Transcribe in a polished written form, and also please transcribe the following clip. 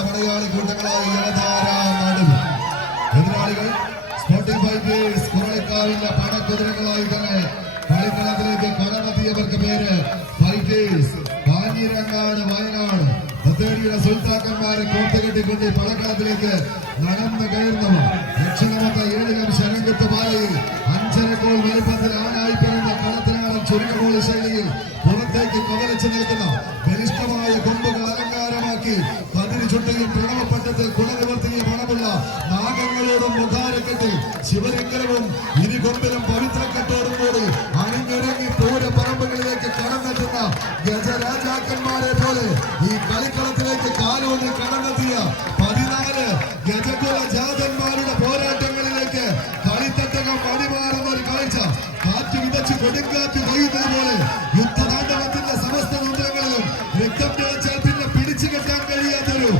അവരുടെ മലയാളി കൂട്ടങ്ങളായി എതിരാളികൾ sporting fighters കുരളിക്കാവിന്റെ പടക്കുതിരകളായി തന്നെ കളിക്കളത്തിലേക്ക് കടന്നെത്തിയവർക്ക് പേര് ഫൈറ്റേഴ്സ് കാഞ്ഞിരങ്ങാട് വയനാട് ബത്തേരിയുടെ സുൽത്താക്കന്മാരെ കോട്ടുകെട്ടിക്കൊണ്ട് പടക്കളത്തിലേക്ക് നടന്നു കയറുന്നവർ ലക്ഷണമൊത്ത ഏഴിലും ശരംകുത്തുമായി 5.5 ഗോൾ വലുപ്പത്തിൽ ആണായി പെരുന്ന കളത്തിനാണ് ചുരുക്കഗോൾ ശൈലിയിൽ പുറത്തേക്ക് കവലിച്ചു നിൽക്കുന്ന ബലിഷ്ഠമായ കൊമ്പുകൾ അലങ്കാരമാക്കി പതിന് ചുട്ടിയും പ്രണവപ്പട്ടത്തിൽ കുണനിവർത്തിയ മണമുള്ള നാഗങ്ങളോടും മുഖാരക്കെട്ടിൽ ശിവലിംഗവും ഇരുകൊമ്പിലും പവിത്രക്കെട്ടോടും കൂടി അണിഞ്ഞൊരുങ്ങി പൂരപ്പറമ്പുകളിലേക്ക് കടന്നെത്തുന്ന ഗജരാജാക്കന്മാരെ പോലെ ഈ കളിക്കളത്തിലേക്ക് കാലൂന്നി കടന്നെത്തിയ 14 ഗജകുല ജാതന്മാരുടെ പോരാട്ടങ്ങളിലേക്ക് കളിത്തട്ടകം വഴിമാറുന്ന ഒരു കാഴ്ച കാറ്റ് വിതച്ച് കൊടുങ്കാറ്റ് കൊയ്യുന്നത് പോലെ യുദ്ധതാണ്ഡവത്തിന്റെ സമസ്ത തന്ത്രങ്ങളിലും രക്തം പിന്നെ പിടിച്ചു കെട്ടാൻ കഴിയാത്തൊരു